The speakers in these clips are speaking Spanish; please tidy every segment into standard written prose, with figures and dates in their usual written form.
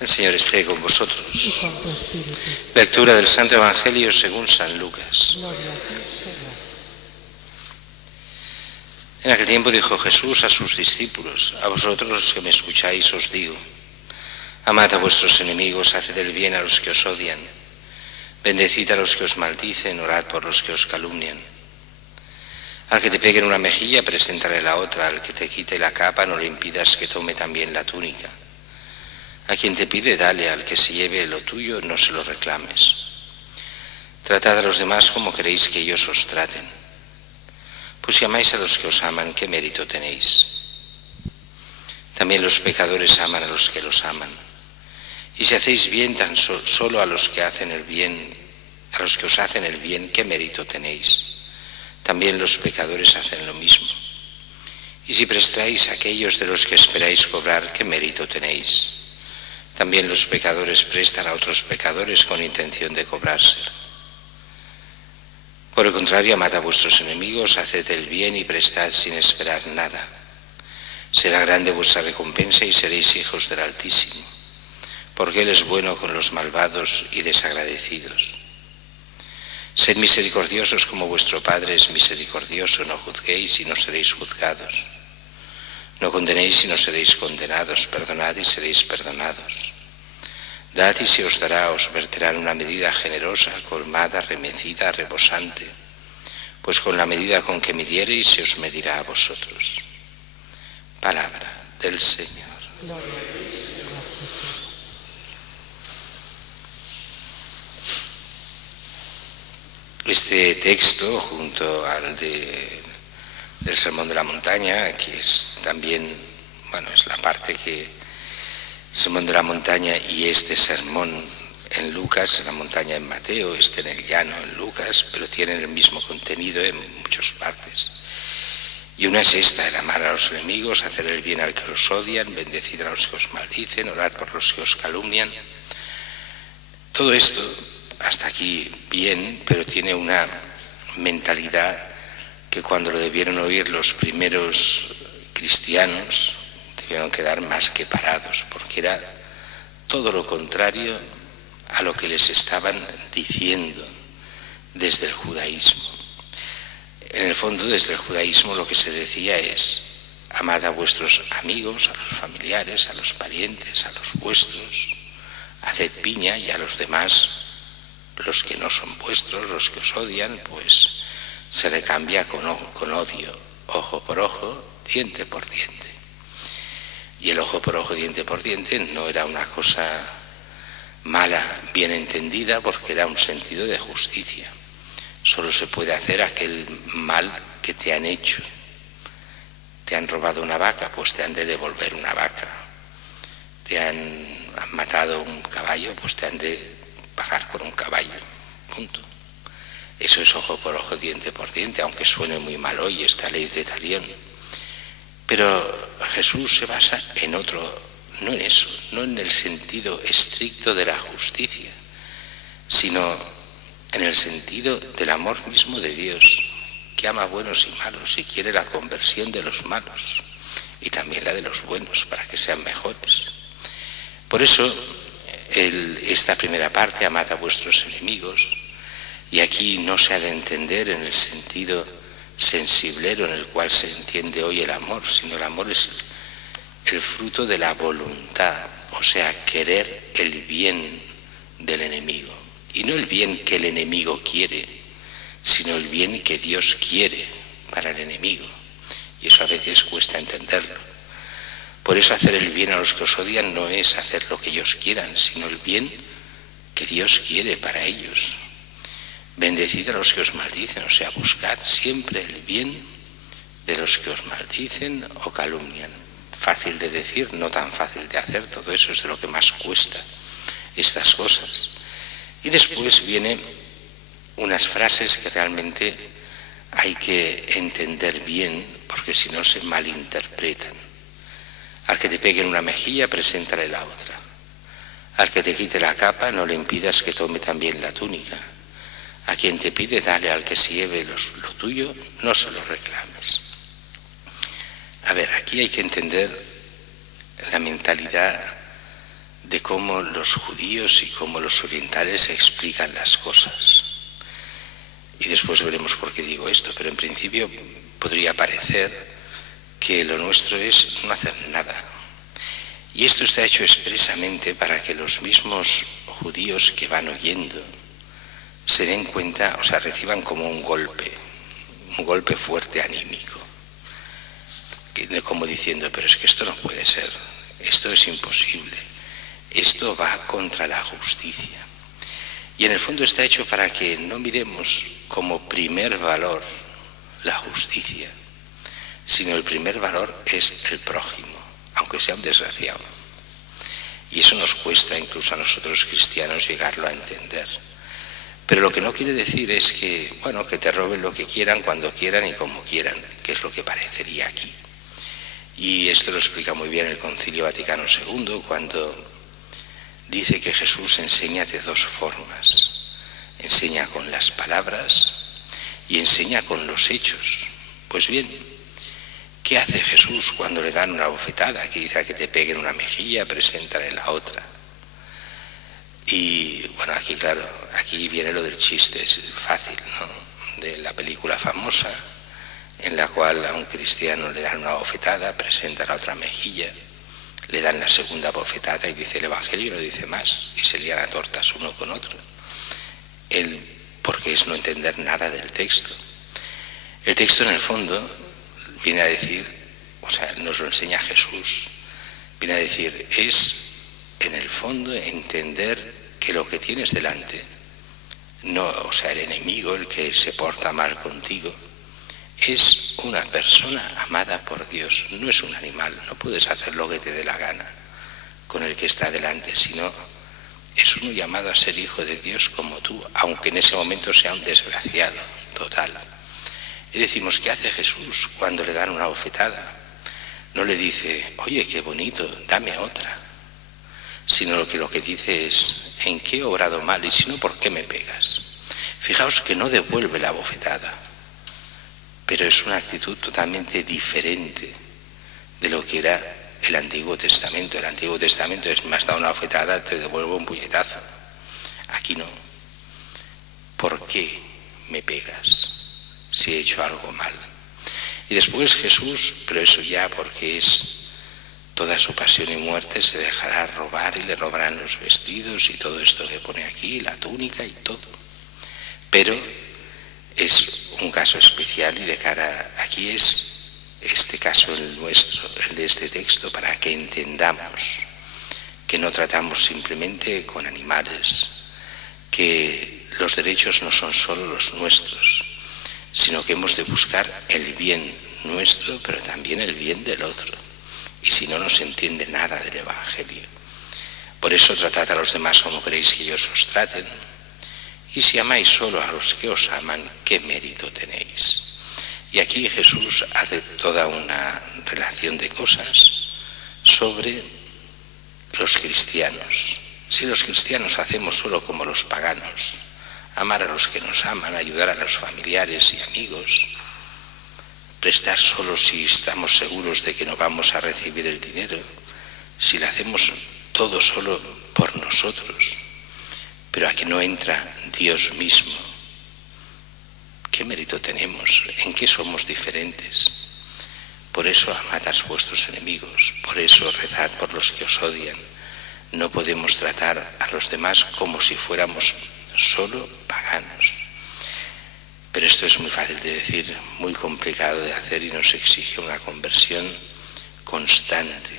El Señor esté con vosotros. Y con tu espíritu. Lectura del Santo Evangelio según San Lucas. Gloria a ti, Señor. En aquel tiempo dijo Jesús a sus discípulos: a vosotros los que me escucháis os digo, amad a vuestros enemigos, haced el bien a los que os odian, bendecid a los que os maldicen, orad por los que os calumnian. Al que te pegue en una mejilla, preséntale la otra; al que te quite la capa, no le impidas que tome también la túnica. A quien te pide, dale; al que se lleve lo tuyo, no se lo reclames. Tratad a los demás como queréis que ellos os traten. Pues si amáis a los que os aman, ¿qué mérito tenéis? También los pecadores aman a los que los aman. Y si hacéis bien tan solo a los que hacen el bien, a los que os hacen el bien, ¿qué mérito tenéis? También los pecadores hacen lo mismo. Y si prestáis a aquellos de los que esperáis cobrar, ¿qué mérito tenéis? También los pecadores prestan a otros pecadores con intención de cobrárselo. Por el contrario, amad a vuestros enemigos, haced el bien y prestad sin esperar nada. Será grande vuestra recompensa y seréis hijos del Altísimo, porque Él es bueno con los malvados y desagradecidos. Sed misericordiosos como vuestro Padre es misericordioso, no juzguéis y no seréis juzgados. No condenéis y no seréis condenados, perdonad y seréis perdonados. Dad y se os dará, os verterán una medida generosa, colmada, remecida, rebosante, pues con la medida con que midiereis se os medirá a vosotros. Palabra del Señor. Gloria a ti, Señor Jesús. Este texto, junto al del Sermón de la Montaña, que es también, es la parte que el Sermón de la Montaña y este sermón en Lucas, en la montaña en Mateo, este en el llano en Lucas, pero tienen el mismo contenido en muchas partes. Y una es esta: el amar a los enemigos, hacer el bien al que los odian, bendecid a los que os maldicen, orad por los que os calumnian. Todo esto, hasta aquí bien, pero tiene una mentalidad que cuando lo debieron oír los primeros cristianos, debieron quedar más que parados, porque era todo lo contrario a lo que les estaban diciendo desde el judaísmo. En el fondo, desde el judaísmo lo que se decía es: amad a vuestros amigos, a los familiares, a los parientes, a los vuestros, haced piña, y a los demás, los que no son vuestros, los que os odian, pues se le cambia con odio, ojo por ojo, diente por diente. Y el ojo por ojo, diente por diente no era una cosa mala, bien entendida, porque era un sentido de justicia. Solo se puede hacer aquel mal que te han hecho. Te han robado una vaca, pues te han de devolver una vaca. Te han matado un caballo, pues te han de pagar con un caballo. Punto. Eso es ojo por ojo, diente por diente, aunque suene muy mal hoy esta ley de talión. Pero Jesús se basa en otro, no en eso, no en el sentido estricto de la justicia, sino en el sentido del amor mismo de Dios, que ama a buenos y malos y quiere la conversión de los malos y también la de los buenos para que sean mejores. Por eso esta primera parte, amad a vuestros enemigos, y aquí no se ha de entender en el sentido sensiblero en el cual se entiende hoy el amor, sino el amor es el fruto de la voluntad, o sea, querer el bien del enemigo. Y no el bien que el enemigo quiere, sino el bien que Dios quiere para el enemigo. Y eso a veces cuesta entenderlo. Por eso hacer el bien a los que os odian no es hacer lo que ellos quieran, sino el bien que Dios quiere para ellos. Bendecid a los que os maldicen, o sea, buscad siempre el bien de los que os maldicen o calumnian. Fácil de decir, no tan fácil de hacer, todo eso es de lo que más cuesta, estas cosas. Y después vienen unas frases que realmente hay que entender bien, porque si no se malinterpretan. Al que te pegue en una mejilla, preséntale la otra. Al que te quite la capa, no le impidas que tome también la túnica. A quien te pide, dale; al que se lleve lo tuyo, no se lo reclames. A ver, aquí hay que entender la mentalidad de cómo los judíos y cómo los orientales explican las cosas. Y después veremos por qué digo esto, pero en principio podría parecer que lo nuestro es no hacer nada. Y esto está hecho expresamente para que los mismos judíos que van oyendo se den cuenta, o sea, reciban como un golpe fuerte anímico, como diciendo, pero es que esto no puede ser, esto es imposible, esto va contra la justicia. Y en el fondo está hecho para que no miremos como primer valor la justicia, sino el primer valor es el prójimo, aunque sea un desgraciado. Y eso nos cuesta incluso a nosotros cristianos llegarlo a entender. Pero lo que no quiere decir es que, bueno, que te roben lo que quieran, cuando quieran y como quieran, que es lo que parecería aquí. Y esto lo explica muy bien el Concilio Vaticano II cuando dice que Jesús enseña de dos formas. Enseña con las palabras y enseña con los hechos. Pues bien, ¿qué hace Jesús cuando le dan una bofetada? Que dice que te peguen una mejilla, preséntale la otra. Y bueno, aquí claro, aquí viene lo del chiste, es fácil, ¿no? De la película famosa, en la cual a un cristiano le dan una bofetada, presenta la otra mejilla, le dan la segunda bofetada y dice el Evangelio no dice más, y se lían a tortas uno con otro. Porque es no entender nada del texto. El texto en el fondo viene a decir, o sea, nos lo enseña Jesús, viene a decir, es en el fondo entender que lo que tienes delante, no, o sea, el enemigo, el que se porta mal contigo, es una persona amada por Dios, no es un animal, no puedes hacer lo que te dé la gana con el que está delante, sino es uno llamado a ser hijo de Dios como tú, aunque en ese momento sea un desgraciado total. Y decimos, ¿qué hace Jesús cuando le dan una bofetada? No le dice, oye, qué bonito, dame otra, sino lo que dice es, ¿en qué he obrado mal? Y si no, ¿por qué me pegas? Fijaos que no devuelve la bofetada, pero es una actitud totalmente diferente de lo que era el Antiguo Testamento. El Antiguo Testamento es, me has dado una bofetada, te devuelvo un puñetazo. Aquí no. ¿Por qué me pegas si he hecho algo mal? Y después Jesús, pero eso ya porque es toda su pasión y muerte, se dejará robar y le robarán los vestidos y todo esto que pone aquí, la túnica y todo. Pero es un caso especial y de cara, aquí es este caso el nuestro, el de este texto, para que entendamos que no tratamos simplemente con animales, que los derechos no son solo los nuestros, sino que hemos de buscar el bien nuestro, pero también el bien del otro. Y si no, no se entiende nada del Evangelio. Por eso tratad a los demás como queréis que ellos os traten. Y si amáis solo a los que os aman, ¿qué mérito tenéis? Y aquí Jesús hace toda una relación de cosas sobre los cristianos. Si los cristianos hacemos solo como los paganos, amar a los que nos aman, ayudar a los familiares y amigos, prestar solo si estamos seguros de que no vamos a recibir el dinero, si lo hacemos todo solo por nosotros, pero aquí no entra Dios mismo, ¿qué mérito tenemos? ¿En qué somos diferentes? Por eso amad a vuestros enemigos, por eso rezad por los que os odian. No podemos tratar a los demás como si fuéramos solo paganos. Pero esto es muy fácil de decir, muy complicado de hacer y nos exige una conversión constante.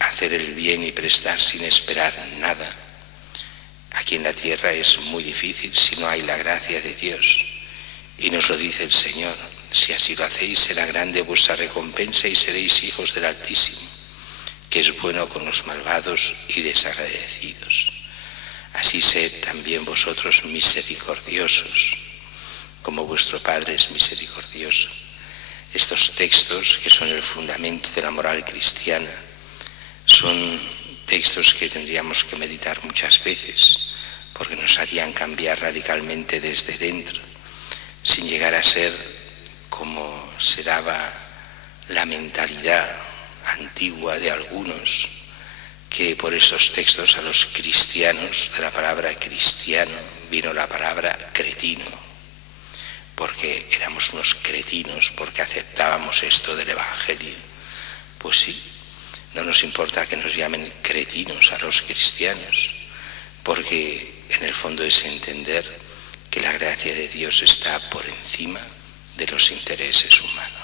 Hacer el bien y prestar sin esperar nada. Aquí en la tierra es muy difícil si no hay la gracia de Dios. Y nos lo dice el Señor, si así lo hacéis será grande vuestra recompensa y seréis hijos del Altísimo, que es bueno con los malvados y desagradecidos. Así sed también vosotros misericordiosos, como vuestro Padre es misericordioso. Estos textos, que son el fundamento de la moral cristiana, son textos que tendríamos que meditar muchas veces, porque nos harían cambiar radicalmente desde dentro, sin llegar a ser como se daba la mentalidad antigua de algunos, que por estos textos a los cristianos, de la palabra cristiano, vino la palabra cretino, porque éramos unos cretinos, porque aceptábamos esto del Evangelio. Pues sí, no nos importa que nos llamen cretinos a los cristianos, porque en el fondo es entender que la gracia de Dios está por encima de los intereses humanos.